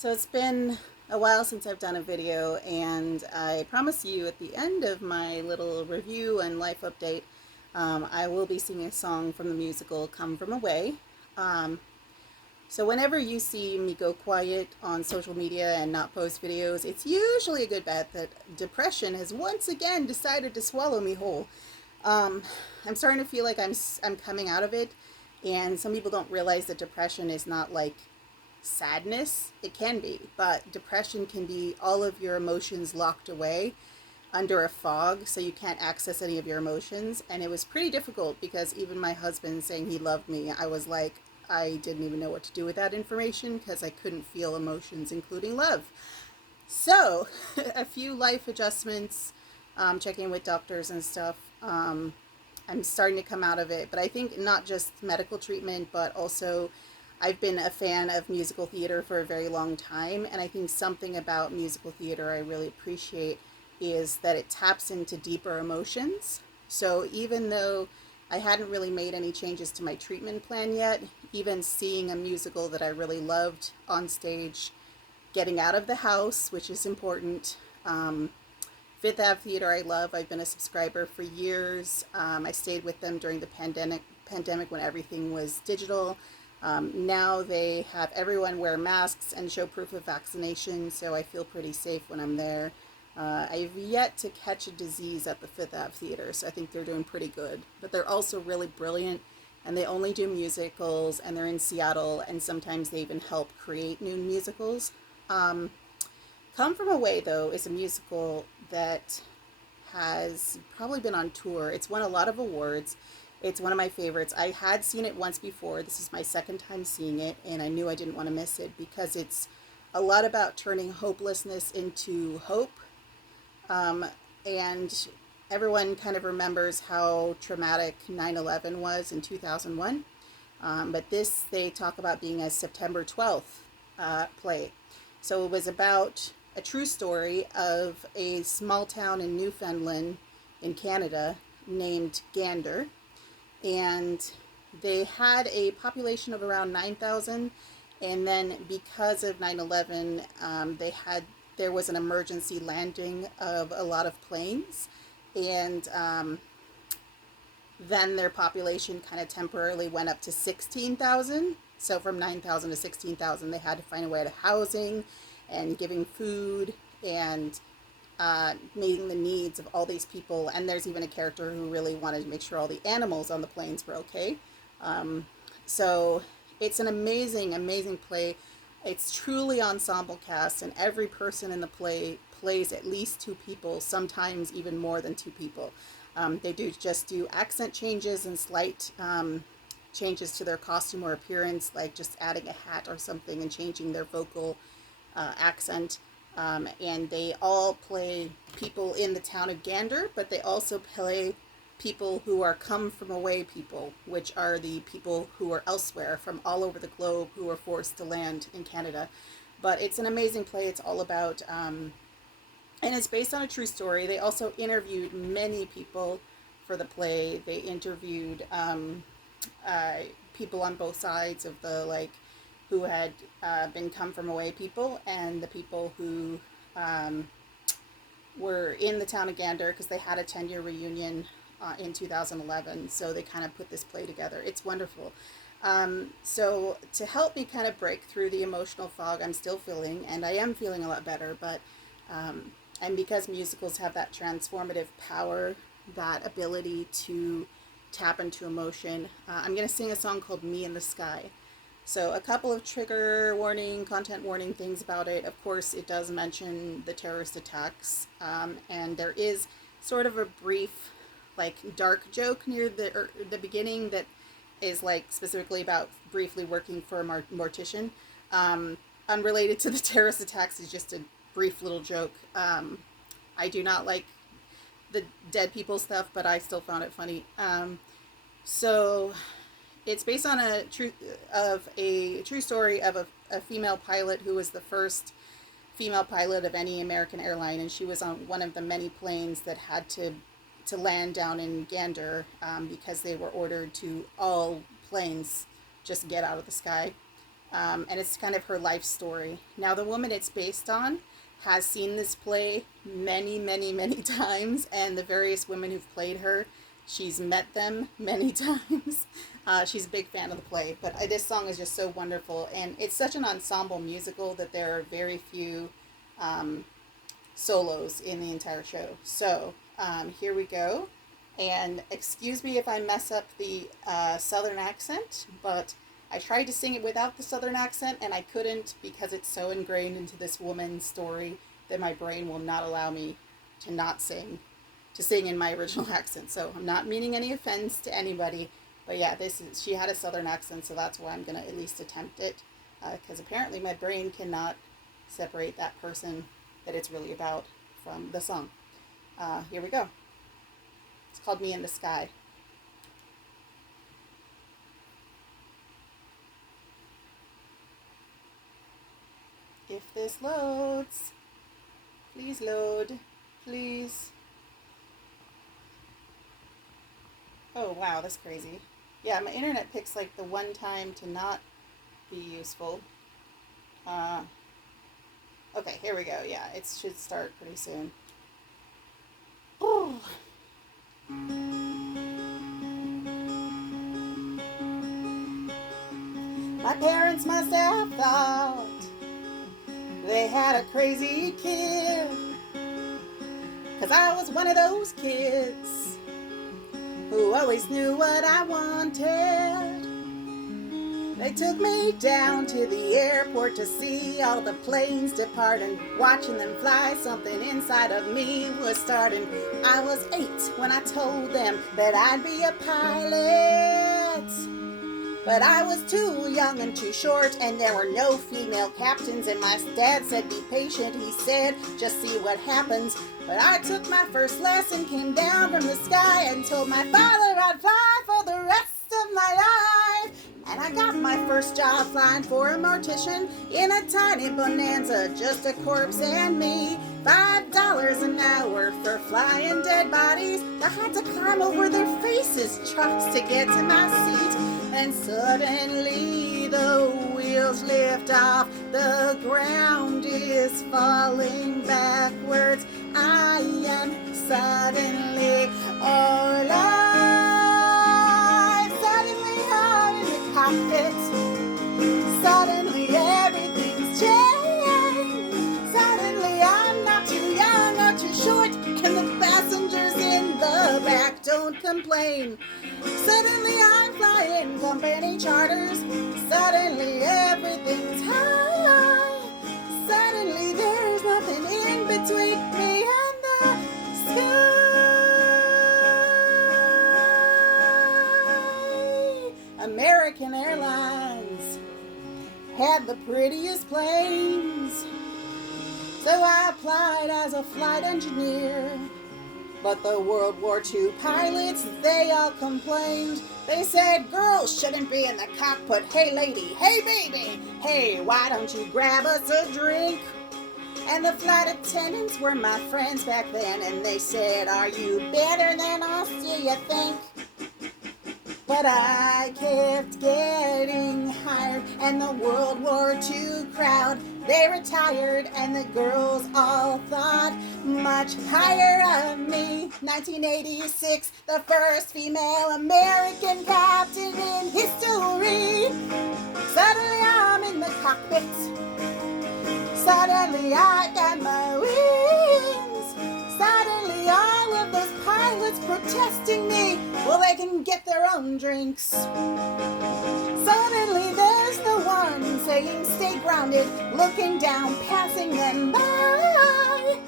So it's been a while since I've done a video, and I promise you at the end of my little review and life update, I will be singing a song from the musical Come From Away. Um, so whenever you see me go quiet on social media and not post videos, it's usually a good bet that depression has once again decided to swallow me whole. Um, I'm starting to feel like I'm coming out of it, and some people don't realize that depression is not like sadness. It can be, but depression can be all of your emotions locked away under a fog, so you can't access any of your emotions. And it was pretty difficult because even my husband saying he loved me, I was like, I didn't even know what to do with that information because I couldn't feel emotions, including love. So, a few life adjustments, checking with doctors and stuff. I'm starting to come out of it, but I think not just medical treatment, but also I've been a fan of musical theater for a very long time, and I think something about musical theater I really appreciate is that it taps into deeper emotions. So even though I hadn't really made any changes to my treatment plan yet, even seeing a musical that I really loved on stage, getting out of the house, which is important. Fifth Ave Theater I love. I've been a subscriber for years. I stayed with them during the pandemic when everything was digital. Now they have everyone wear masks and show proof of vaccination, so I feel pretty safe when I'm there. I've yet to catch a disease at the Fifth Ave Theater, so I think they're doing pretty good. But they're also really brilliant, and they only do musicals, and they're in Seattle, and sometimes they even help create new musicals. Um, Come From Away, though, is a musical that has probably been on tour. It's won a lot of awards. It's one of my favorites. I had seen it once before. This is my second time seeing it, and I knew I didn't want to miss it because it's a lot about turning hopelessness into hope. Um, and everyone kind of remembers how traumatic 9/11 was in 2001. But this, they talk about being a September 12th play. So it was about a true story of a small town in Newfoundland in Canada named Gander. And they had a population of around 9,000. And then because of 9/11, there was an emergency landing of a lot of planes. And then their population kind of temporarily went up to 16,000. So from 9,000 to 16,000, they had to find a way to housing and giving food and meeting the needs of all these people. And there's even a character who really wanted to make sure all the animals on the planes were okay. Um, so it's an amazing, amazing play. It's truly ensemble cast, and every person in the play plays at least two people, sometimes even more than two people. They do accent changes and slight changes to their costume or appearance, like just adding a hat or something and changing their vocal accent. And they all play people in the town of Gander, but they also play people who are come from away people, which are the people who are elsewhere from all over the globe who are forced to land in Canada. But it's an amazing play. It's all about, and it's based on a true story. They also interviewed many people for the play. They interviewed uh, people on both sides of the like who had been come from away people and the people who um, were in the town of Gander because they had a 10-year reunion in 2011. So they kind of put this play together. It's wonderful. So to help me kind of break through the emotional fog I'm still feeling, and I am feeling a lot better, but and because musicals have that transformative power, that ability to tap into emotion, I'm going to sing a song called Me in the Sky. So a couple of trigger warning, content warning things about it. Of course, it does mention the terrorist attacks, and there is sort of a brief, like dark joke near the beginning that is like specifically about briefly working for a mortician. Unrelated to the terrorist attacks is just a brief little joke. I do not like the dead people stuff, but I still found it funny. So it's based on a true story of a female pilot who was the first female pilot of any American airline, and she was on one of the many planes that had to land down in Gander because they were ordered to all planes just get out of the sky. and it's kind of her life story. Now, the woman it's based on has seen this play many, many, many times, and the various women who've played her, she's met them many times. She's a big fan of the play, but this song is just so wonderful, and it's such an ensemble musical that there are very few solos in the entire show. So here we go, and excuse me if I mess up the southern accent, but I tried to sing it without the southern accent, and I couldn't because it's so ingrained into this woman's story that my brain will not allow me to not sing, to sing in my original accent. So I'm not meaning any offense to anybody, but yeah, she had a southern accent, so that's why I'm gonna at least attempt it, because apparently my brain cannot separate that person that it's really about from the song. Here we go. It's called Me in the Sky. If this loads, please load, please. Oh wow, that's crazy. Yeah, my internet picks like the one time to not be useful. Okay, here we go. Yeah, it should start pretty soon. Oh. My parents must have thought they had a crazy kid, 'cause I was one of those kids who always knew what I wanted. They took me down to the airport to see all the planes depart, and watching them fly, something inside of me was starting. I was 8 when I told them that I'd be a pilot, but I was too young and too short, and there were no female captains, and my dad said, be patient, he said, just see what happens. But I took my first lesson, came down from the sky, and told my father I'd fly for the rest of my life. And I got my first job flying for a mortician in a tiny Bonanza, just a corpse and me. $5 an hour for flying dead bodies. I had to climb over their faces, trucks, to get to my seat. And suddenly the wheels lift off, the ground is falling backwards. I am suddenly alive. Suddenly I'm in the cockpit. Suddenly everything's changed. Suddenly I'm not too young or too short, and the passengers in the back don't complain. Suddenly I'm flying company charters. Suddenly everything's high. Suddenly there's nothing in between me and the sky. American Airlines had the prettiest planes, so I applied as a flight engineer. But the World War II pilots, they all complained. They said girls shouldn't be in the cockpit. Hey lady, hey baby, hey, why don't you grab us a drink? And the flight attendants were my friends back then, and they said, are you better than us, do you think? But I kept getting hired, and the World War II crowd, they retired, and the girls all thought much higher of me. 1986, the first female American captain in history. Suddenly I'm in the cockpit. Suddenly I got my wings. Suddenly all of those pilots protesting me, well, they can get their own drinks. Suddenly there's no one saying stay grounded, looking down, passing them by.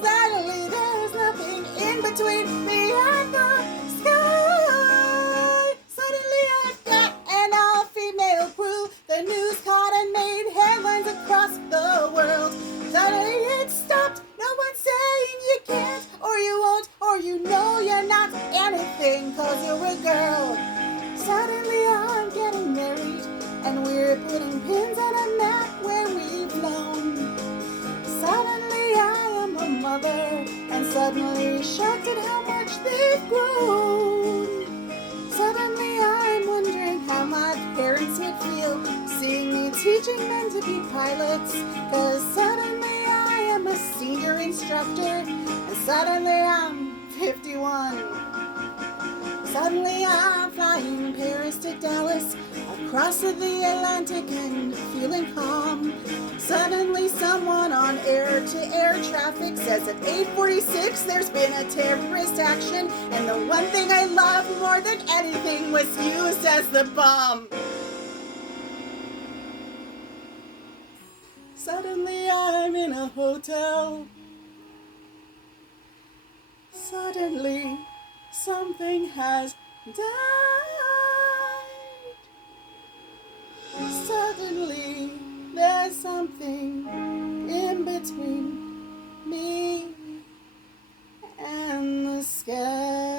Suddenly there's nothing in between me and the sky. Suddenly I've got an all-female crew. The news caught and made headlines across the world. Suddenly it stopped. No one's saying you can't, or you won't, or you know you're not anything, 'cause you're a girl. Suddenly I'm getting married, and we're putting pins on a map where we've flown. Suddenly I am a mother, and suddenly shocked at how much they've grown. Suddenly I'm wondering how my parents would feel seeing me teach meant to be pilots, 'cause suddenly I am a senior instructor, and suddenly I'm 51. Suddenly I'm flying Paris to Dallas, across the Atlantic and feeling calm. Suddenly someone on air-to-air traffic says at 8:46 there's been a terrorist action, and the one thing I love more than anything was used as the bomb. Suddenly I'm in a hotel. Suddenly something has died. Suddenly there's something in between me and the sky.